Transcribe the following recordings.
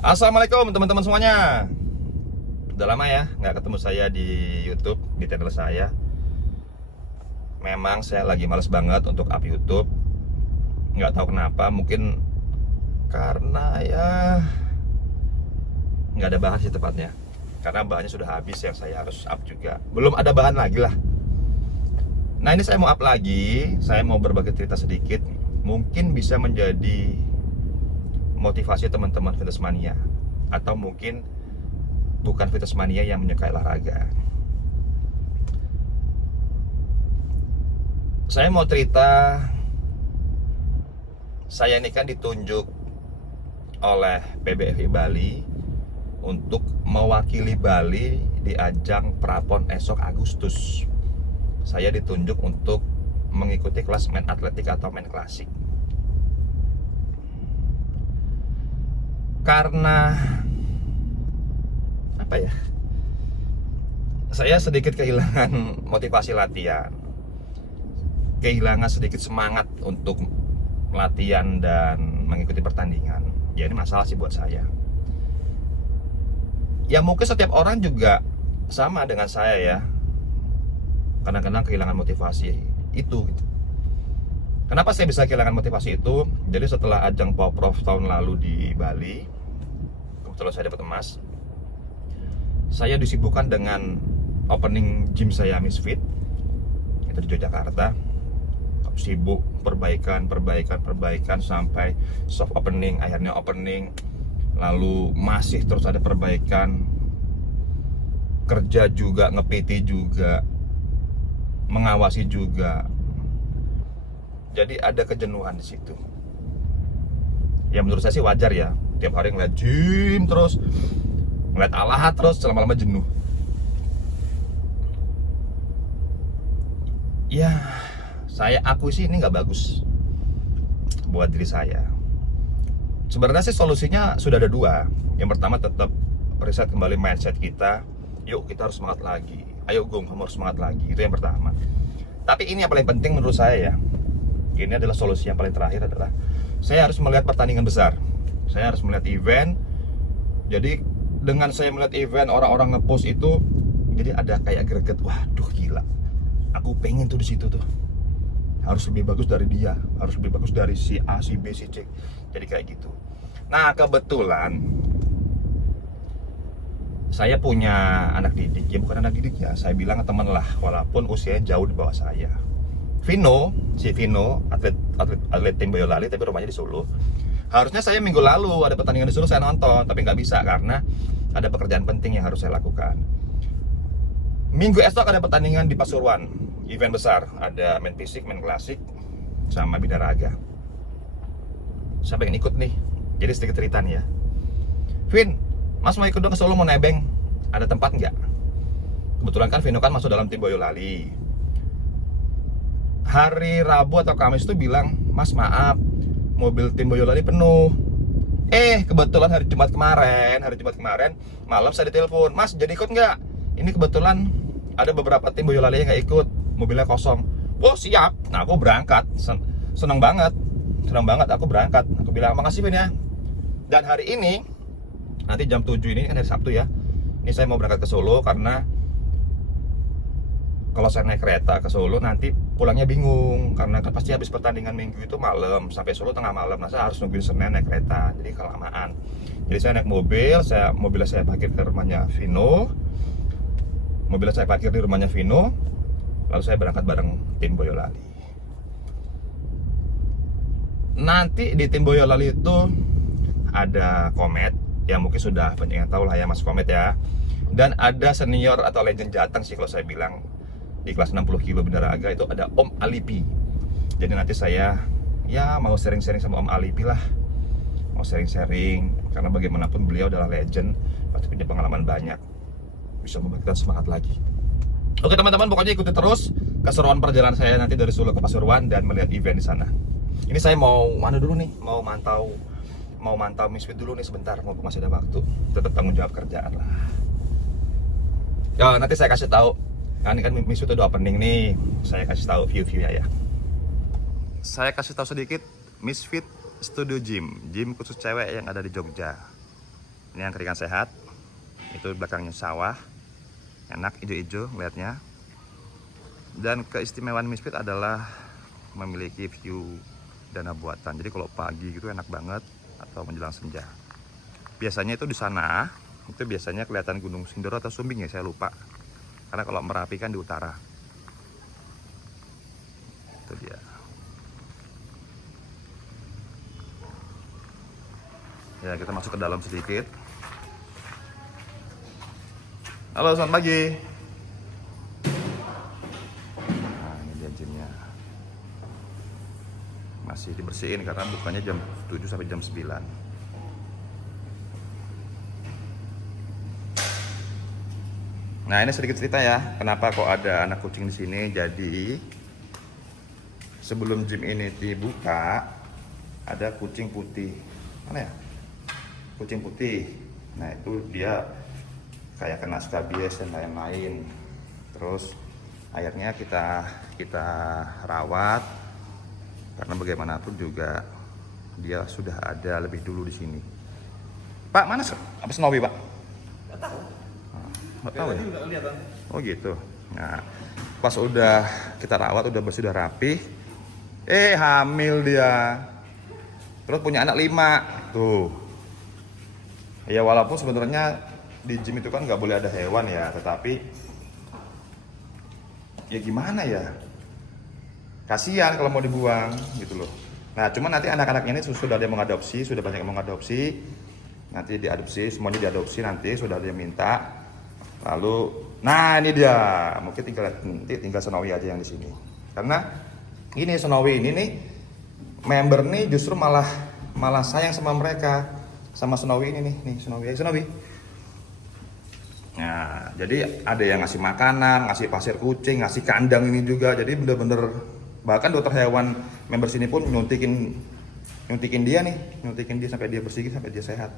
Assalamualaikum teman-teman semuanya. Udah lama ya nggak ketemu saya di YouTube, di channel saya. Memang saya lagi males banget untuk up YouTube. Nggak tahu kenapa, mungkin karena ya nggak ada bahan sih tepatnya. Karena bahannya sudah habis yang saya harus up juga. Belum ada bahan lagi lah. Nah ini saya mau up lagi, saya mau berbagi cerita sedikit. Mungkin bisa menjadi motivasi teman-teman fitness mania, atau mungkin bukan fitness mania yang menyukai olahraga. Saya mau cerita, saya ini kan ditunjuk oleh PBFI Bali untuk mewakili Bali di ajang Prapon esok Agustus. Saya ditunjuk untuk mengikuti kelas main atletik atau main klasik. Karena apa ya, saya sedikit kehilangan motivasi latihan, kehilangan sedikit semangat untuk latihan dan mengikuti pertandingan. Ya ini masalah sih buat saya. Ya mungkin setiap orang juga sama dengan saya ya, kadang-kadang kehilangan motivasi itu gitu. Kenapa saya bisa kehilangan motivasi itu? Jadi setelah ajang Powerprof tahun lalu di Bali, kebetulan saya dapat emas. Saya disibukkan dengan opening gym saya Misfit, itu di Yogyakarta. Sibuk perbaikan sampai soft opening, akhirnya opening. Lalu masih terus ada perbaikan, kerja juga, nge-PT juga, mengawasi juga. Jadi ada kejenuhan di situ. Ya menurut saya sih wajar ya. Tiap hari ngeliat gym terus, ngeliat alat terus, lama-lama jenuh. Ya, saya akui sih ini nggak bagus buat diri saya. Sebenarnya sih solusinya sudah ada dua. Yang pertama tetap reset kembali mindset kita. Yuk kita harus semangat lagi. Ayo Gong, kamu harus semangat lagi. Itu yang pertama. Tapi ini yang paling penting menurut saya ya. Ini adalah solusi yang paling terakhir adalah saya harus melihat pertandingan besar. Saya harus melihat event. Jadi dengan saya melihat event orang-orang ngepost itu, jadi ada kayak greget. Waduh gila. Aku pengen tuh di situ tuh. Harus lebih bagus dari dia, harus lebih bagus dari si A, si B, si C. Jadi kayak gitu. Nah, kebetulan saya punya anak didik. Ya bukan anak didik ya, saya bilang teman lah, walaupun usianya jauh di bawah saya. Vino, atlet tim Boyolali tapi rumahnya di Solo. Harusnya saya minggu lalu ada pertandingan di Solo, saya nonton, tapi nggak bisa karena ada pekerjaan penting yang harus saya lakukan. Minggu esok ada pertandingan di Pasuruan, event besar, ada main fisik, main klasik, sama binaraga. Saya pengen ikut nih, jadi sedikit cerita nih ya. Vin, Mas mau ikut dong ke Solo, mau nebeng, ada tempat nggak? Kebetulan kan Vino kan masuk dalam tim Boyolali. Hari Rabu atau Kamis itu bilang, Mas maaf, mobil tim Boyolali penuh. Kebetulan hari Jumat kemarin malam saya ditelepon, Mas jadi ikut nggak? Ini kebetulan ada beberapa tim Boyolali yang nggak ikut, mobilnya kosong. Oh siap, nah aku berangkat, seneng banget aku berangkat. Aku bilang makasih Vin ya. Dan hari ini, nanti jam 7 ini kan hari Sabtu ya, ini saya mau berangkat ke Solo karena kalau saya naik kereta ke Solo nanti pulangnya bingung, karena kan pasti habis pertandingan Minggu itu malam, sampai Solo tengah malam. Nah saya harus nungguin Senin naik kereta, jadi kelamaan. Jadi saya naik mobilnya saya parkir ke rumahnya Vino. Mobilnya saya parkir di rumahnya Vino, lalu saya berangkat bareng tim Boyolali. Nanti di tim Boyolali itu ada Komet, ya mungkin sudah banyak yang tahu lah ya Mas Komet ya. Dan ada senior atau legend Jateng sih kalau saya bilang, di kelas 60 kilo binaraga itu ada Om Alipi. Jadi nanti saya ya mau sharing-sharing sama Om Alipi lah, mau sharing-sharing karena bagaimanapun beliau adalah legend, pasti punya pengalaman banyak, bisa memberikan semangat lagi. Oke teman-teman, pokoknya ikuti terus keseruan perjalanan saya nanti dari Solo ke Pasuruan dan melihat event di sana. Ini saya mau mana dulu nih, mau mantau Misfit dulu nih sebentar, mau masih ada waktu. Tetap tanggung jawab kerjaan lah. Ya nanti saya kasih tahu. Ini kan Misfit udah opening nih, saya kasih tahu view-viewnya ya. Saya kasih tahu sedikit, Misfit Studio Gym khusus cewek yang ada di Jogja. Ini yang keringan sehat. Itu belakangnya sawah. Enak, hijau-hijau lihatnya. Dan keistimewaan Misfit adalah memiliki view danau buatan. Jadi kalau pagi gitu enak banget atau menjelang senja. Biasanya itu di sana, itu biasanya kelihatan Gunung Sindoro atau Sumbing ya, saya lupa. Karena kalau Merapi kan di utara. Itu dia. Ya, kita masuk ke dalam sedikit. Halo, selamat pagi. Nah, ini dia gymnya. Masih dibersihin karena bukanya jam 7 sampai jam 9. Nah, ini sedikit cerita ya, kenapa kok ada anak kucing di sini. Jadi sebelum gym ini dibuka, ada kucing putih. Mana ya? Kucing putih. Nah, itu dia kayak kena skabies dan lain-lain. Terus akhirnya kita rawat karena bagaimanapun juga dia sudah ada lebih dulu di sini. Pak, mana apa Snowy, Pak? Nggak tahu. Nggak tahu ya? Oh gitu. Nah, pas udah kita rawat, udah bersih, udah rapi, hamil dia. Terus punya anak 5 tuh. Ya walaupun sebenarnya di gym itu kan nggak boleh ada hewan ya, tetapi ya gimana ya, kasihan kalau mau dibuang gitu loh. Nah cuman nanti anak-anaknya ini sudah ada yang mengadopsi, sudah banyak yang mengadopsi, nanti diadopsi, semuanya diadopsi nanti sudah ada yang minta. Lalu, nah ini dia, mungkin tinggal Snowy aja yang di sini. Karena ini Snowy ini nih member nih justru malah sayang sama mereka. Sama Snowy ini nih Snowy. Nah, jadi ada yang ngasih makanan, ngasih pasir kucing, ngasih kandang ini juga. Jadi bener-bener, bahkan dokter hewan member sini pun nyuntikin dia sampai dia bersih, sampai dia sehat.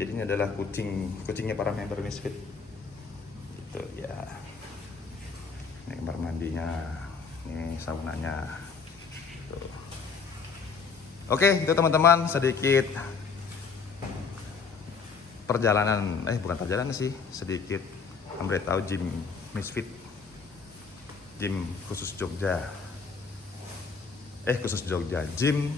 Jadi ini adalah kucingnya para member Misfit. Itu ya. Ini kamar mandinya, ini saunanya. Tuh. Oke, itu teman-teman sedikit bukan perjalanan sih, sedikit memberitahu gym Misfit, gym khusus Jogja, gym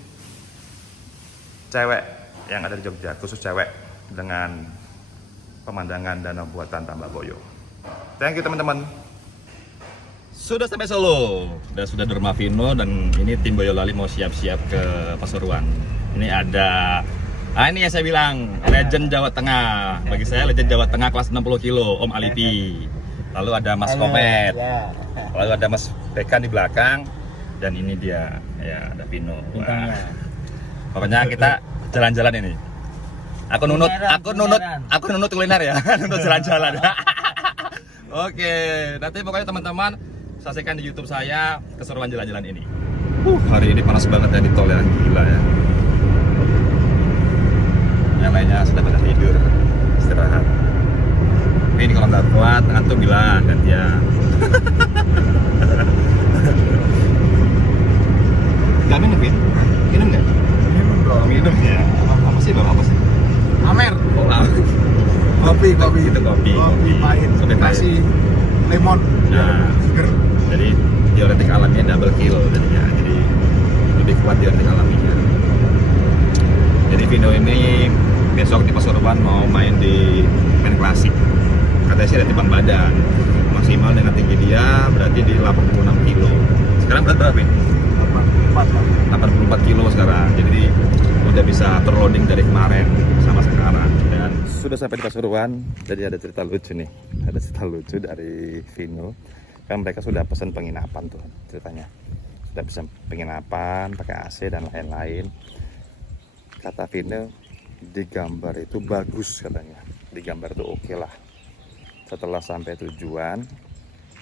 cewek yang ada di Jogja, khusus cewek dengan pemandangan danau buatan Tambak Boyo. Thank you teman-teman. Sudah sampai Solo, dan sudah di rumah Vino, dan ini tim Boyolali mau siap-siap ke Pasuruan. Ini ada ini yang saya bilang, legend Jawa Tengah. Bagi saya legend Jawa Tengah kelas 60 kilo, Om Alipi. Lalu ada Mas Komet. Lalu ada Mas Bekan di belakang. Dan ini dia, ya ada Vino. Pokoknya kita jalan-jalan ini. Aku nunut kuliner ya, nunut jalan-jalan. Oke, nanti pokoknya teman-teman saksikan di YouTube saya keseruan jalan-jalan ini. Hari ini panas banget ya di tol ya, gila ya. Yang lainnya sudah pada tidur, istirahat. Ini kalau nggak kuat ngantuk bilang gantian. Gak minum Vin? Minum nggak? Minum bro. Minum ya. Apa sih bang? Apa sih? Amer. Oh, kopi. Itu kopi pahit. Sampai kasih lemon. Nah, seger. Jadi diuretik alaminya double kill jadinya. Jadi lebih kuat diuretik alaminya. Jadi Vino ini besok di Pasuruan mau main di main klasik. Katanya sih ada timbang badan. Maksimal dengan tinggi dia berarti di 86 kilo. Sekarang berat berapa ini? 84 kilo sekarang. Jadi udah bisa terloading dari kemarin sama sekarang. Dan sudah sampai di Pasuruan. Jadi ada cerita lucu nih. Ada cerita lucu dari Vino. Kan mereka sudah pesan penginapan tuh ceritanya. Sudah pesan penginapan, pakai AC dan lain-lain. Kata Vino, di gambar itu bagus katanya, di gambar itu oke lah. Setelah sampai tujuan,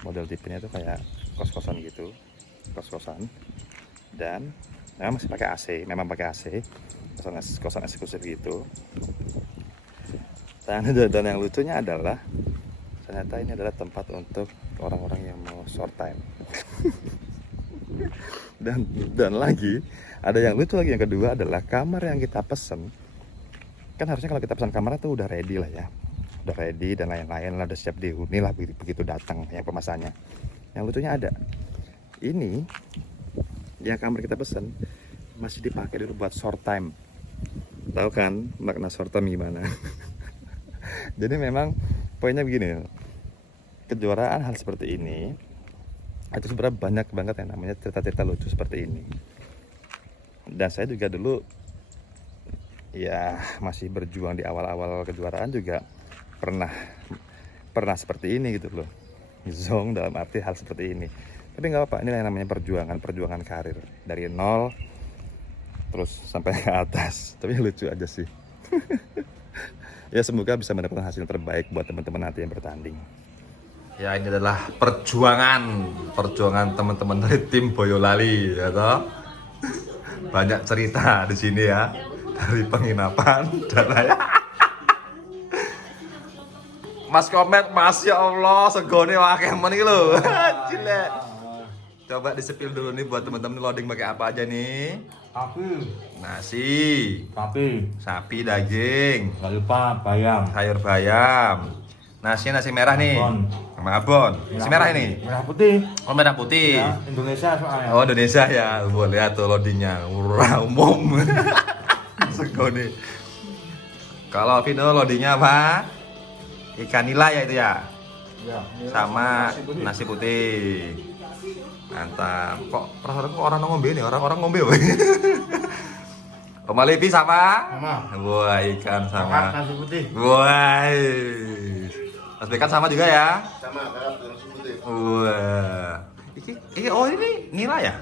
model tipenya itu kayak kos-kosan gitu, kos-kosan, dan memang masih pakai AC, kosan eksklusif gitu. Dan yang lucunya adalah ternyata ini adalah tempat untuk orang-orang yang mau short time. dan lagi ada yang lucu lagi, yang kedua adalah kamar yang kita pesen Kan harusnya kalau kita pesan kamera tuh udah ready lah ya, udah ready dan lain-lain lah, udah siap dihuni lah begitu datang yang pemesannya. Yang lucunya ada ini, yang kamera kita pesan masih dipakai dulu buat short time. Tahu kan makna short time gimana? Jadi memang poinnya begini, kejuaraan hal seperti ini itu sebenarnya banyak banget yang namanya cerita-cerita lucu seperti ini. Dan saya juga dulu ya masih berjuang di awal-awal kejuaraan juga pernah seperti ini gitu loh, zong dalam arti hal seperti ini. Tapi nggak apa-apa, ini yang namanya perjuangan karir dari nol terus sampai ke atas. Tapi lucu aja sih. Ya semoga bisa mendapatkan hasil terbaik buat teman-teman nanti yang bertanding. Ya ini adalah perjuangan teman-teman dari tim Boyolali ya toh. Banyak cerita di sini ya, dari penginapan dan lain. Mas Komet, Masya Allah, segone wakil men iki lho. Cilek. Coba disepil dulu nih buat teman-teman loading pakai apa aja nih? Nasi, sapi daging, Gak lupa bayam, sayur bayam. Nasi merah nih. Abon. Sama abon. Nasi merah ini. merah putih. Oh, merah putih. Ya, Indonesia soalnya. Oh, Indonesia ya. Boleh lihat tuh loadingnya. Murah umum. Segone. Kalau Vino loadingnya apa? Ikan nila ya itu ya. Ya, Sama nasi putih. Mantap. Kok perasaan kok orang ngombe nih? Orang ngombe. Oma Levi sama? Sama. Wah, ikan sama. nasi putih. Wah. Mas Bekan sama juga ya? Sama kakak nasi putih. Wah. Oh ini nila ya?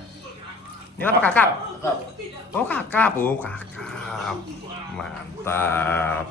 Nila apa kakap? Kakak. Oh kakap. Mantap.